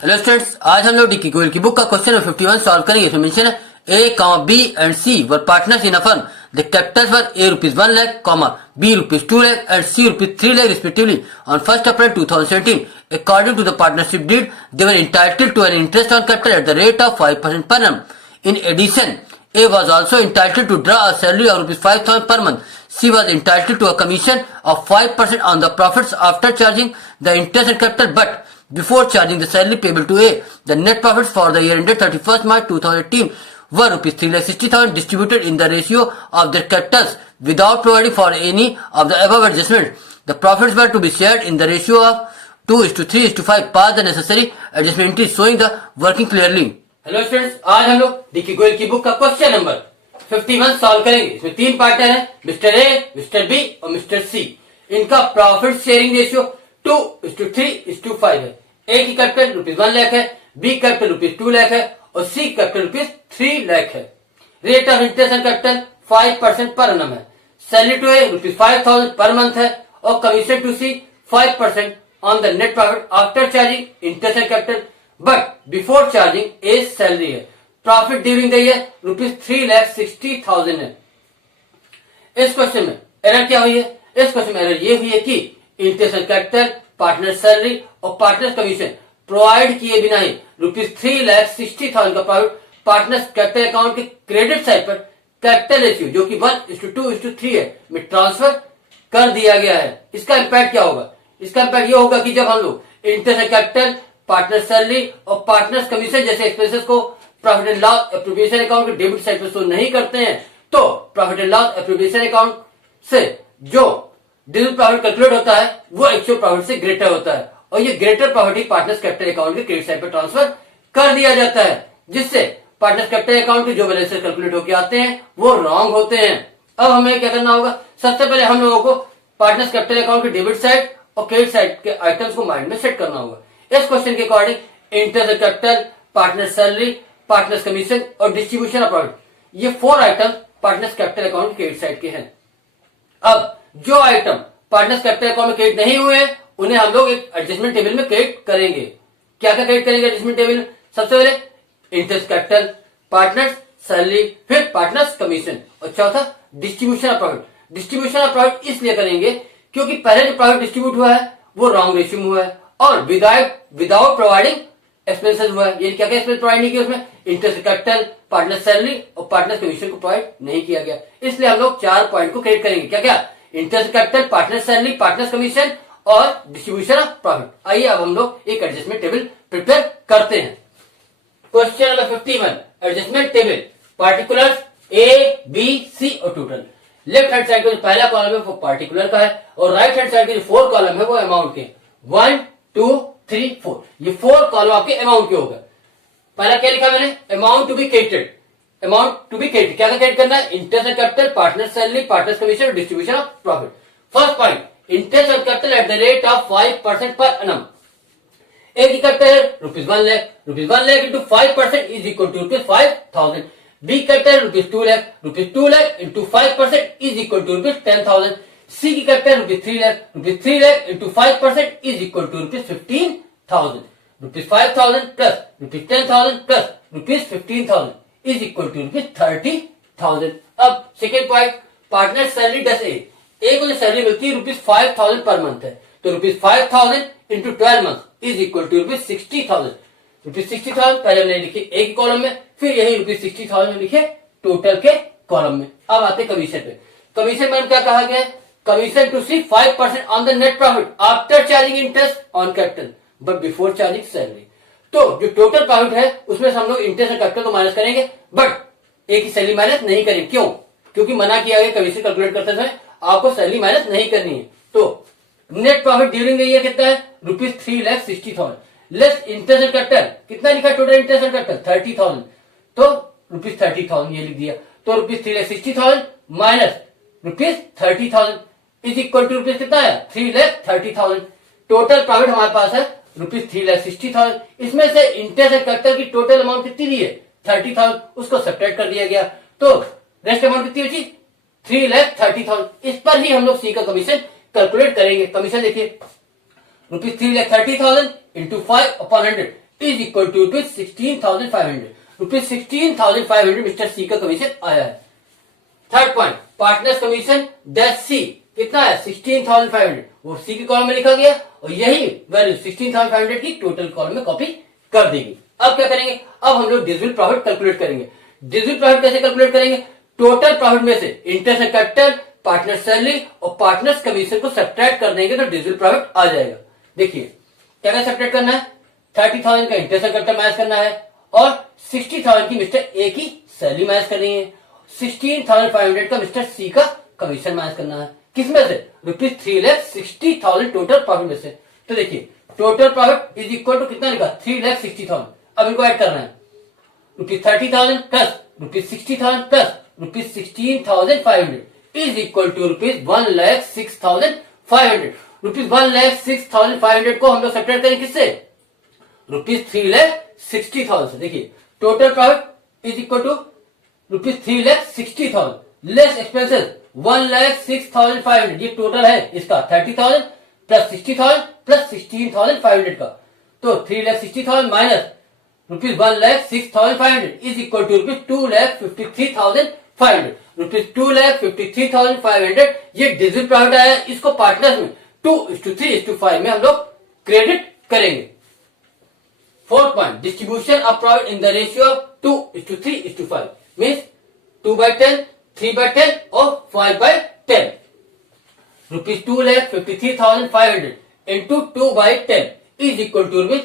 Hello students, आज हम लोग डिक्की गोयल की बुक का क्वेश्चन नंबर 51 सॉल्व करेंगे। इसमें मेंशन है A, B and C were partners in a firm. The capitals were A ₹1 lakh, B ₹2 lakh and C ₹3 lakh respectively on 1st April 2017. According to the partnership deed, they were entitled to an interest on capital at the rate of 5% per annum. In addition, A was also entitled to draw a salary of ₹5,000 per month. C was entitled to a commission of 5% on the profits after charging the interest and capital, but before charging the salary payable to A, the net profits for the year ended 31st March 2018 were ₹360,000 distributed in the ratio of their capitals without providing for any of the above adjustments. The profits were to be shared in the ratio of 2:3:5. Pass the necessary adjustment entries showing the working clearly. Hello students, आज हम लोग dicky Goyal की book का question number 51 solve करेंगे। इसमें तीन partner हैं, mister A, mister B और मिस्टर सी। इनका प्रॉफिट शेयरिंग रेशियो 2:3:5 है। ए की कैपिटल ₹1 लाख है, बी कैपिटल ₹2 लाख है और सी कैपिटल ₹3 लाख है। Rate of interest and capital 5% per annum है। सैलरी टू ए ₹5,000 पर मंथ है और commission to C 5% on the net profit after charging interest and capital, but before charging a salary है। Profit during the year ₹3,60,000 है। इस question में error क्या हुई है? इस क्वेश्चन में एरर ये हुई है कि interest and capital, partner salary और पार्टनर कमीशन प्रोवाइड किए बिना ही ₹3,60,000 का प्रॉफिट पार्टनर कैपिटल अकाउंट के क्रेडिट साइड पर कैपिटल रेशियो जो कि 1:2:3 है में ट्रांसफर कर दिया गया है। इसका इम्पैक्ट क्या होगा? इसका इम्पैक्ट ये होगा कि जब हम लोग interest and capital, partner salary और पार्टनर्स कमीशन जैसे एक्सपेंसेस को profit and loss appropriation account के डेबिट साइड पर शो नहीं करते हैं, तो profit and loss appropriation account से जो डिजिटल प्रॉफिट कैलकुलेट होता है वो एक्चुअल प्रॉफिट से ग्रेटर होता है और ये ग्रेटर प्रॉफिट ही पार्टनर्स कैपिटल अकाउंट के क्रेडिट साइड पर ट्रांसफर कर दिया जाता है, जिससे पार्टनर्स कैपिटल अकाउंट के जो बैलेंसेस कैलकुलेट होकर आते हैं वो रॉन्ग होते हैं। अब हमें क्या करना होगा? सबसे पहले हम लोगों को पार्टनर्स कैपिटल अकाउंट के डेबिट साइड और क्रेडिट साइड के आइटम्स को माइंड में सेट करना होगा। इस क्वेश्चन के according interest capital, partner salary, partners commission और डिस्ट्रीब्यूशन ऑफ प्रॉफिट, ये 4 item partners capital account credit side के हैं। अब जो आइटम पार्टनर्स कैपिटल अकाउंट में क्रेडिट नहीं हुए हैं उन्हें हम लोग एक एडजस्टमेंट टेबल में क्रिएट करेंगे। क्या क्या क्रिएट करेंगे एडजस्टमेंट टेबल में? सबसे पहले इंटरेस्ट कैपिटल, पार्टनर्स सैलरी, फिर पार्टनर्स कमीशन और चौथा distribution of profit. Distribution of profit इसलिए करेंगे क्योंकि पहले जो प्रॉफिट डिस्ट्रीब्यूट हुआ है वो रॉन्ग रेशियो में हुआ है और विदाउट प्रोवाइडिंग एक्सपेंसेस हुआ है। ये क्या क्या एक्सपेंस प्रोवाइड नहीं किया उसमें? इंटरेस्ट कैपिटल, पार्टनर सैलरी और पार्टनर कमीशन को प्रोवाइड नहीं किया गया। इसलिए हम लोग 4 पॉइंट को क्रिएट करेंगे। क्या क्या? Interest capital, partner salary, partner commission और डिस्ट्रीब्यूशन ऑफ प्रॉफिट। आइए अब हम लोग एक एडजस्टमेंट टेबल प्रिपेयर करते हैं। Question number 51, adjustment table, particulars A, B, C और टोटल। लेफ्ट हैंड साइड का जो पहला कॉलम है वो पार्टिकुलर का है और राइट हैंड साइड के जो 4 कॉलम है वो अमाउंट के 1, 2, 3, 4, ये 4 कॉलम आपके अमाउंट के होगा। पहला क्या लिखा मैंने? Amount to be credited. Amount to be credited क्या क्रेडिट करना है? Interest and capital, partner salary, partner commission और distribution of profit. First point, interest and capital at the rate of 5% per annum. A की capital है ₹1 lakh, ₹1 lakh into 5% is equal to ₹5,000। B capital ₹2 lakh, ₹2 lakh into 5% is equal to ₹10,000। C की capital ₹3 lakh, ₹3 lakh into 5% is equal to ₹15,000। ₹5,000 plus ₹10,000 plus ₹15,000 is equal to ₹30,000। अब second point, partner salary does A को जो salary मिलती है ₹5,000 पर month है, तो ₹5,000 into 12 month is equal to ₹60,000। ₹60,000 पहले हमने लिखे ए के कॉलम में, फिर यही ₹60,000 में लिखे टोटल के कॉलम में। अब आते कमीशन पे। कमीशन में क्या कहा गया है? Commission to C 5% on the net profit after charging interest on capital but before charging salary. तो जो टोटल प्रॉफिट है उसमें हम लोग इंटरेस्ट और कैपिटल को माइनस करेंगे बट ए की सैलरी माइनस नहीं करेंगे। क्यों? क्योंकि मना किया गया कमीशन कैलकुलेट करते समय आपको सैलरी माइनस नहीं करनी है। तो net profit during the year कितना है? ₹3,60,000 लेस इंटरेस्ट एंड कैपिटल। कितना लिखा टोटल इंटरेस्ट एंड कैपिटल? 30,000, तो ₹30,000 ये लिख दिया। तो ₹3,60,000 माइनस ₹30,000 इज इक्वल टू कितना है? ₹3,30,000। टोटल प्रॉफिट हमारे पास है ₹3,60,000। इसमें से इंटरेस्ट एंड कैपिटल की टोटल अमाउंट कितनी दी है? 30,000, उसको सब्ट्रैक्ट कर दिया गया तो रेस्ट अमाउंट कितनी बची? 3,30,000। इस पर ही हम लोग सी का कमीशन कैलकुलेट करेंगे। कमीशन देखिए ₹3,30,000 into 5/100 is equal to rupees 16,500। Rupees 16,500 mister C का कमीशन आया है। Third point, partners commission that C कितना है 16,500, वो सी के कॉलम में लिखा गया और यही वैल्यू 16,500 की टोटल कॉलम में कॉपी कर देगी। अब क्या करेंगे, अब हम लोग डिविजिबल प्रॉफिट कैलकुलेट करेंगे। डिविजिबल प्रॉफिट कैसे कैलकुलेट करेंगे, टोटल प्रॉफिट में से interest and capital, partner salary और पार्टनर्स कमीशन को सब्ट्रैक्ट कर देंगे तो डिविजिबल प्रॉफिट आ जाएगा। देखिए क्या क्या सब्ट्रैक्ट करना है, 30,000 का इंटरेस्ट एंड कैपिटल माइनस करना है और 60,000 की मिस्टर ए की सैलरी माइनस करनी है, 16,500 का मिस्टर सी का कमीशन माइनस करना है। किसमें से, रुपीज 3,60,000 टोटल प्रॉफिट में से। तो देखिए total profit is equal to कितना लिखा 3,60,000। अब इनको ऐड करना है, rupees 30,000 plus rupees 60,000 plus rupees 16,500 is equal to rupees 1,06,500। Rupees 1,06,500 को हम लोग सब्ट्रैक्ट करें किससे, रुपीज 3,60,000 से। देखिए total profit is equal to rupees 3,60,000 less expenses 1,06,500। ये टोटल है इसका 30,000 प्लस 60,000 प्लस 16,500 का। तो 3,60,000 minus rupees 1,06,500 is equal to rupees 2,53,500। Rupees 2,53,500 ये डिविजिबल प्रॉफिट आया। इसको पार्टनर्स में 2:3:5 में हम लोग क्रेडिट करेंगे। Fourth point, distribution of profit in the ratio of 2:3:5 means 2/10, 3/10 और 5/10। Rupees 2,53,500 into 2/10 is equal to rupees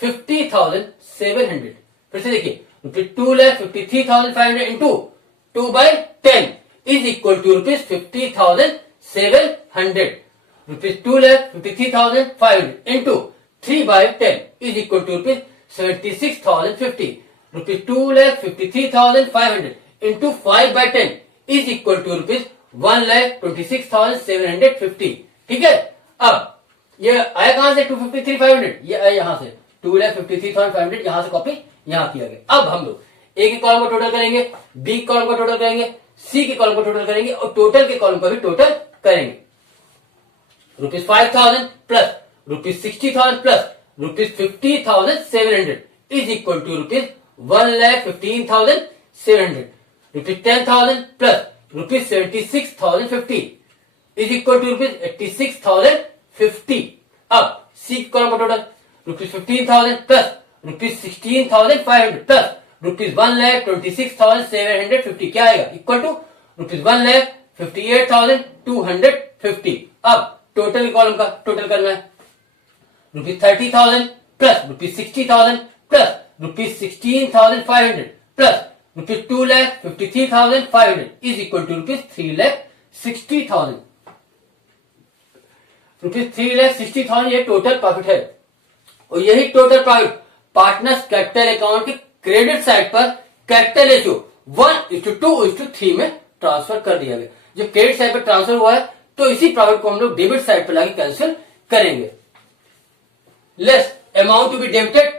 50,700। फिर से देखिए rupees 2,53,500 into 2/10 is equal to rupees 50,700। Rupees 2,53,500 into 3/10 is equal to rupees 76,050। Rupees 2,53,500 into 5/10 is equal to rupees 1,26,750। ठीक है, अब ये आया कहां से 253,500, ये आया यहां से 2,53,500 यहां से कॉपी यहां किया गया। अब हम लोग ए के कॉलम को टोटल करेंगे, बी के कॉलम को टोटल करेंगे, सी के कॉलम को टोटल करेंगे और टोटल के कॉलम को भी टोटल करेंगे। Rupees 5,000 plus rupees 60,000 plus rupees 50,700 is equal to rupees 1,15,700। Rupees 10,000 plus rupees 76,050 is equal to rupees 86,050। अब सी कॉलम का total rupees 15,000 plus rupees 16,500 plus rupees 1,26,750 क्या आएगा इक्वल टू रुपीज 1,58,250। अब टोटल कॉलम का total करना है, rupees 30,000 plus rupees 60,000 plus rupees 16,500 plus rupees 2,53,500 is equal to rupees 3,60,000। Rupees 3,60,000 ये total profit है और यही total profit partners capital account के क्रेडिट साइड पर कैपिटल रेशियो 1:2:3 में ट्रांसफर कर दिया गया। जब क्रेडिट साइड पर ट्रांसफर हुआ है तो इसी प्रॉफिट को हम लोग डेबिट साइड पर लाके कैंसिल करेंगे। Less amount to be debited,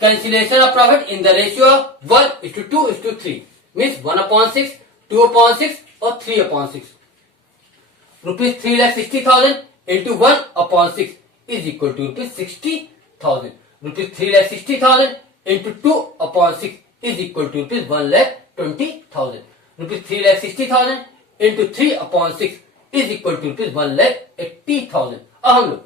cancellation of profit in the ratio of 1:2:3 means 1/6, 2/6 और 3/6। Rupees 3,60,000 into 1/6 is equal to rupees 60,000। Rupees 3,60,000 into 2/6 is equal to rupees 1,20,000। Rupees 3,60,000 into 3/6 is equal to rupees 1,80,000। अब हम लोग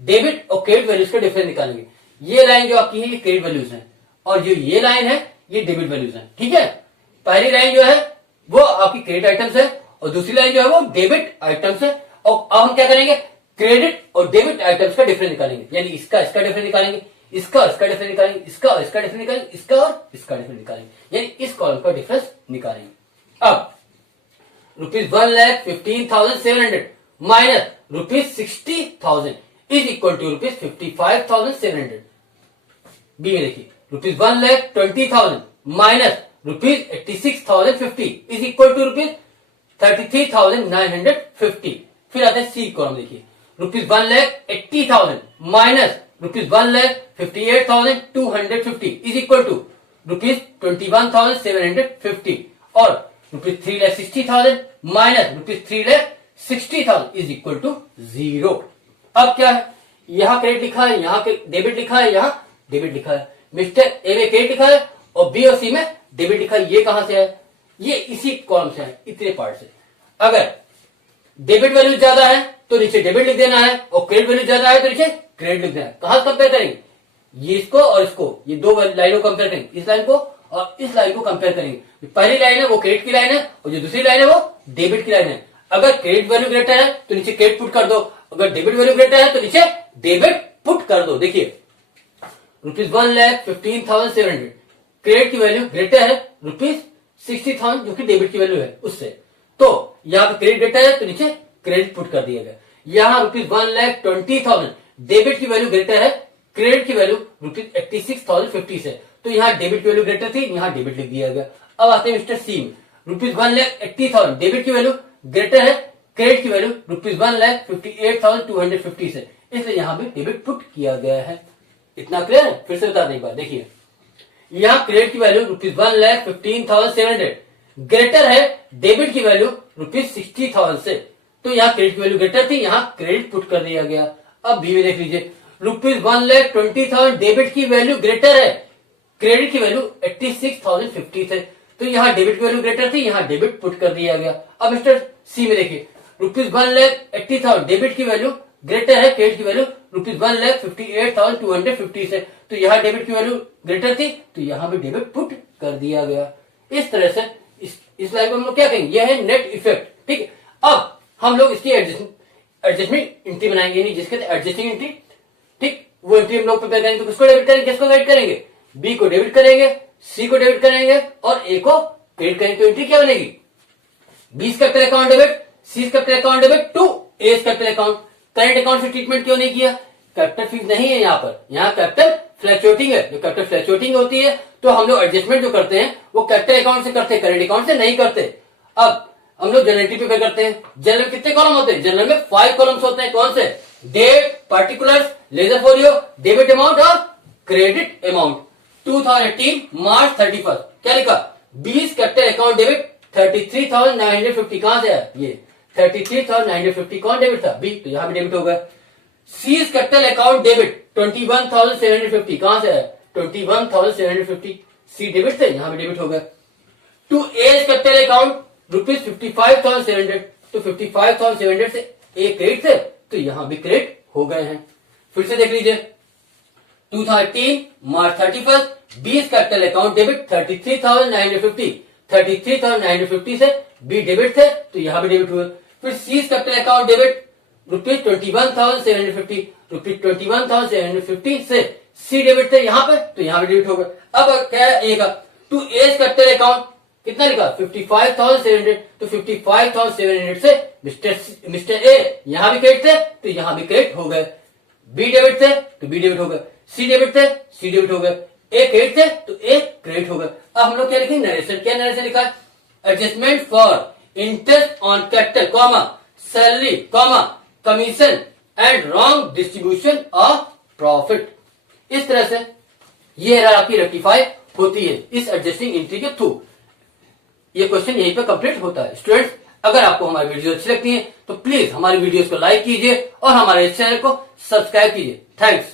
debit और credit values का difference निकालेंगे। ये line जो आपकी है ये क्रेडिट वैल्यूज है और जो ये लाइन है ये डेबिट वैल्यूज है। ठीक है, पहली लाइन जो है वो आपकी क्रेडिट आइटम्स है और दूसरी लाइन जो है वो डेबिट आइटम्स है। और अब हम क्या करेंगे, क्रेडिट और डेबिट आइटम्स का डिफरेंस निकालेंगे, यानी इसका डिफरेंस निकालेंगे, इसका डिफरेंस निकालेंगे, इसका डिफरेंस निकालेंगे, इसका और इसका डिफरेंस निकालेंगे, यानी इस कॉलम का डिफरेंस निकालेंगे। अब rupees 1,15,700 minus rupees 60,000 is equal to rupees 55,700। B में देखिए rupees 1,20,000 minus rupees 86,050 is equal to rupees 33,950। फिर आते हैं सी कॉलम, देखिए rupees 1,80,000 minus rupees 1,58,250 is equal to rupees 21,750 और rupees 3,60,000 minus rupees 3,60,000 is equal to 0। अब क्या है, यहां क्रेडिट लिखा है, यहां डेबिट लिखा है, यहां डेबिट लिखा है, मिस्टर ए में क्रेडिट लिखा है और बी और सी में डेबिट लिखा है। ये कहां से है? ये इसी कॉलम से है, इतने पार्ट से। अगर डेबिट वैल्यू ज्यादा है तो नीचे डेबिट लिख देना है और क्रेडिट वैल्यू ज्यादा है तो नीचे क्रेडिट लिख देना है। कहां से कंपेयर करेंगे? ये इसको और इसको, ये दो लाइनों को कंपेयर करेंगे, इस लाइन को और इस लाइन को कंपेयर करेंगे। पहली लाइन है वो क्रेडिट की लाइन है और जो दूसरी लाइन है वो डेबिट की लाइन है। अगर क्रेडिट वैल्यू ग्रेटर है तो नीचे क्रेडिट पुट कर दो, अगर डेबिट वैल्यू ग्रेटर है तो नीचे डेबिट पुट कर दो। देखिए ₹1,15,700 क्रेडिट की वैल्यू ग्रेटर है ₹60,000 जो कि डेबिट की वैल्यू है उससे, तो यहाँ पे क्रेडिट ग्रेटर है तो नीचे क्रेडिट पुट कर दिया गया। यहाँ ₹1,20,000 डेबिट की वैल्यू ग्रेटर है क्रेडिट की वैल्यू ₹86,050 से, तो यहाँ डेबिट की वैल्यू ग्रेटर थी, यहाँ डेबिट लिख दिया गया। अब आते हैं मिस्टर सी में, ₹1,80,000 डेबिट की वैल्यू ग्रेटर है क्रेडिट की वैल्यू ₹1,58,250 से, इसलिए यहाँ भी डेबिट पुट किया गया है। इतना क्लियर है? फिर से बता दें एक बार, देखिए यहाँ क्रेडिट की वैल्यू ₹1,15,700 ग्रेटर है डेबिट की वैल्यू ₹60,000 से, तो यहाँ क्रेडिट की वैल्यू ग्रेटर थी, यहाँ क्रेडिट पुट कर दिया गया। अब बी में देख लीजिए, ₹1,20,000 डेबिट की वैल्यू ग्रेटर है क्रेडिट की वैल्यू 86,050 से, तो यहाँ डेबिट की वैल्यू ग्रेटर थी, यहाँ डेबिट पुट कर दिया गया। अब मिस्टर सी में देखिए, ₹1,80,000 डेबिट की वैल्यू ग्रेटर है क्रेडिट की वैल्यू ₹1,58,250 से, तो यहाँ डेबिट की वैल्यू ग्रेटर थी, तो यहाँ भी डेबिट पुट कर दिया गया। इस तरह से इस लाइन को हम लोग क्या कहेंगे? यह है नेट इफेक्ट। ठीक है, अब हम लोग इसकी एडजस्टमेंट एंट्री बनाएंगे, यानी जिसके एडजस्टिंग एंट्री, ठीक, वो एंट्री हम लोग प्रिपेयर करेंगे। तो किसको डेबिट करेंगे, किसको क्रेडिट करेंगे? बी को डेबिट करेंगे, सी को डेबिट करेंगे और ए को क्रेडिट करेंगे। तो एंट्री क्या बनेगी? B capital account debit, C capital account debit to A capital account. Current account से ट्रीटमेंट क्यों नहीं किया? कैपिटल फिक्स नहीं है यहाँ पर, यहाँ कैपिटल फ्लक्चुएटिंग है। जो कैपिटल फ्लक्चुएटिंग होती है तो हम लोग एडजस्टमेंट जो करते हैं वो कैपिटल अकाउंट से करते हैं, करंट अकाउंट से नहीं करते। अब हम लोग जनरल एंट्री प्रिपेयर करते हैं। जनरल में कितने कॉलम होते हैं? जनरल में 5 कॉलम्स होते हैं। कौन से? Date, particulars, ledger folio, debit amount और क्रेडिट अमाउंट। 2018 मार्च 31 क्या लिखा? 20 कैपिटल अकाउंट डेबिट 33,950। कहां से है? ये 33,950 कौन डेबिट था? बी, तो यहां भी डेबिट हो गया। सी कैपिटल अकाउंट डेबिट 21,750 कहां से है? 21,750 सी डेबिट थे, यहां भी डेबिट हो गया। टू ए कैपिटल अकाउंट ₹55,700, तो 55,700 से ए क्रेडिट थे, तो यहां भी क्रेडिट हो गए हैं। फिर से देख लीजिए, 2018 मार्च 31 20 कैपिटल अकाउंट डेबिट 33,950 से बी डेबिट थे, तो यहां भी डेबिट हुए। फिर सी कैपिटल अकाउंट डेबिट ₹21,750 से सी डेबिट थे यहां पे, तो यहां भी डेबिट हो गए। अब क्या है ए का? टू ए कैपिटल अकाउंट कितना लिखा? 55,700, तो 55,700 से मिस्टर ए यहां भी क्रेडिट थे, तो यहां भी क्रेडिट हो गए। बी डेबिट थे तो बी डेबिट हो गए, सी डेबिट थे सी डेबिट हो गए, ए क्रेडिट थे तो ए क्रेडिट हो गए। अब हम लोग क्या लिखेंगे? नरेशन। क्या नरेशन लिखा है? Adjustment for interest on capital comma salary comma commission and wrong distribution of profit. इस तरह से ये एरर आपकी रेक्टिफाई होती है इस एडजस्टिंग एंट्री के थ्रू। ये क्वेश्चन यहीं पे कंप्लीट होता है। स्टूडेंट्स, अगर आपको हमारी वीडियो अच्छी लगती है तो प्लीज हमारी वीडियोस को लाइक कीजिए और हमारे चैनल को सब्सक्राइब कीजिए। थैंक्स।